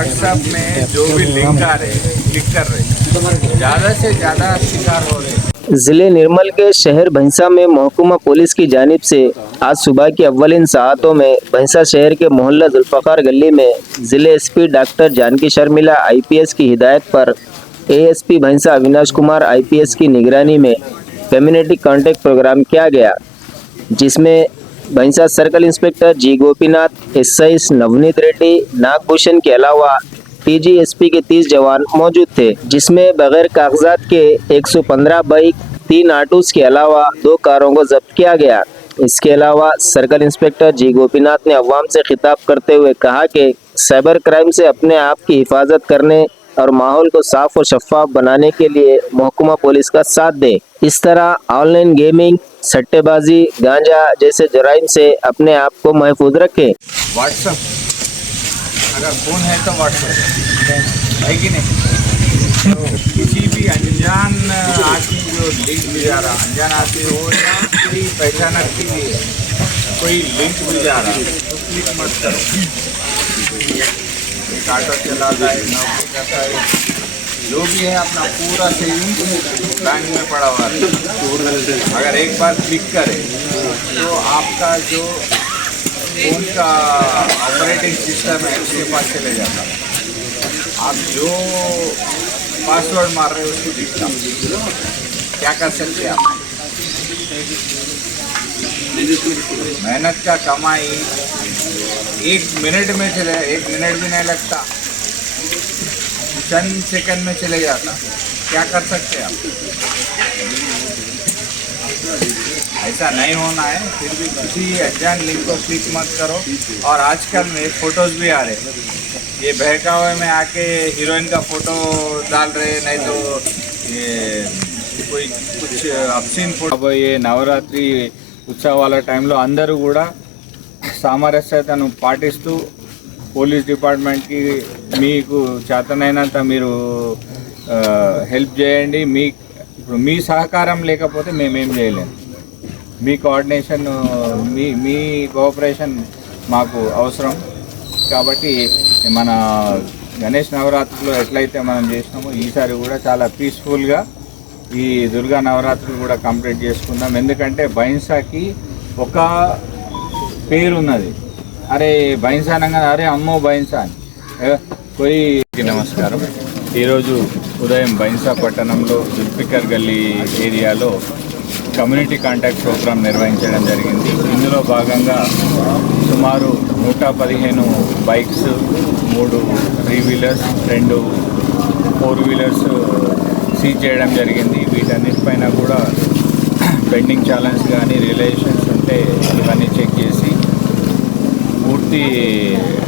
WhatsApp में जो भी लिंक आ रहे क्लिक कर रहे, ज़्यादा से ज़्यादा शिकार हो रहे। जिले निर्मल के शहर भैंसा में महकुमा पुलिस की जानिब से आज सुबह की अव्वलिन साअतों में भैंसा शहर के मोहल्ला जुल्फ़कार गली में जिले SP doctor Janaki Sharmila IPS की हिदायत पर एएसपी भैंसा अविनाश कुमार आईपीएस की निगरानी में कम्युनिटी कांटेक्ट प्रोग्राम किया गया, जिसमें भैंसा सर्कल इंस्पेक्टर जी गोपीनाथ, एसआई नवनीत रेड्डी, नागभूषण के अलावा टीजीएसपी के 30 जवान मौजूद थे, जिसमें बगैर कागजात के 115 बाइक, 3 ऑटोस के अलावा 2 कारों को जब्त किया गया। इसके अलावा सर्कल इंस्पेक्टर जी गोपीनाथ ने अवाम से खिताब करते हुए कहा कि साइबर क्राइम से अपने आप की हिफाजत करने और माहौल को साफ और शफाफ बनाने के लिए महकुमा पुलिस का साथ दें। इस तरह ऑनलाइन गेमिंग, सट्टेबाजी, गांजा जैसे जराइम से अपने आप को महफूज रखें। व्हाट्सएप अगर फ़ोन है तो व्हाट्सएप है कि नहीं, तो किसी भी अनजान आदमी जो लिंक भेजा रहा, अनजान आदमी हो या कोई पहचानक के लिए कोई लिंक भेजा रहा तो क्लिक मत करो। एक ऑटो चलाता है, नौकरी करता है, जो भी है अपना पूरा सेविंग बैंक में पड़ा हुआ है। अगर एक बार क्लिक करें तो आपका जो फ़ोन का ऑपरेटिंग सिस्टम है उसके पास चले जाता है। आप जो पासवर्ड मार रहे हो उसको दिखता, क्या कर सकते हैं आप? मेहनत का कमाई 1 मिनट में चले, 1 मिनट भी नहीं लगता, चंद सेकंड में चले जाता। क्या कर सकते हैं आप? ऐसा नहीं होना है। फिर भी किसी अनजान लिंक को क्लिक मत करो। और आजकल में फ़ोटोज़ भी आ रहे, ये बहकावे में आके हीरोइन का फ़ोटो डाल रहे, नहीं तो ये कोई कुछ अब्सीन फोटो। अब ये నవరాత్రి ఉత్సవాల టైంలో అందరూ కూడా సామరస్యతను పాటిస్తూ పోలీస్ డిపార్ట్మెంట్కి మీకు చేతనైనంత మీరు హెల్ప్ చేయండి. ఇప్పుడు మీ సహకారం లేకపోతే మేమేం చేయలేము. మీ కోఆర్డినేషన్, మీ కోఆపరేషన్ మాకు అవసరం. కాబట్టి మన గణేష్ నవరాత్రిలో ఎట్లయితే మనం చేసినామో ఈసారి కూడా చాలా పీస్ఫుల్గా ఈ దుర్గా నవరాత్రులు కూడా కంప్లీట్ చేసుకుందాం. ఎందుకంటే బైన్సాకి ఒక పేరు ఉన్నది, అరే బైన్సా అనగా అరే అమ్మో బైన్సా అని కొయ్యి. నమస్కారం. ఈరోజు ఉదయం బైన్సా పట్టణంలో జుల్ఫికర్ గల్లీ ఏరియాలో కమ్యూనిటీ కాంటాక్ట్ ప్రోగ్రాం నిర్వహించడం జరిగింది. ఇందులో భాగంగా సుమారు 115 బైక్స్, 3 3 వీలర్స్, 2 4 వీలర్స్ సీజ్ చేయడం జరిగింది. వీటన్నిటిపైన కూడా పెండింగ్ ఛాలెంజ్ కానీ రియలైజేషన్స్ ఉంటే ఇవన్నీ చెక్ చేసి పూర్తి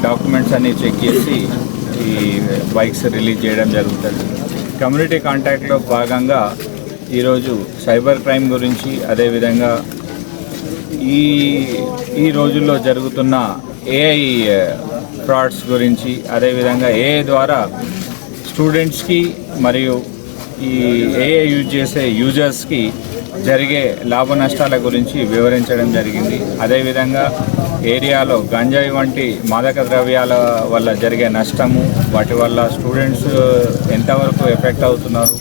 డాక్యుమెంట్స్ అన్నీ చెక్ చేసి ఈ బైక్స్ రిలీజ్ చేయడం జరుగుతుంది. కమ్యూనిటీ కాంటాక్ట్లో భాగంగా ఈరోజు సైబర్ క్రైమ్ గురించి, అదేవిధంగా ఈ రోజుల్లో జరుగుతున్న ఏఐ ఫ్రాడ్స్ గురించి, అదేవిధంగా ఏఐ ద్వారా స్టూడెంట్స్కి మరియు ఈ ఏఐ యూజ్ చేసే యూజర్స్కి జరిగే లాభ నష్టాల గురించి వివరించడం జరిగింది. అదేవిధంగా ఏరియాలో గంజాయి వంటి మాదక ద్రవ్యాల వల్ల జరిగే నష్టము, వాటి వల్ల స్టూడెంట్స్ ఎంతవరకు ఎఫెక్ట్ అవుతున్నారు,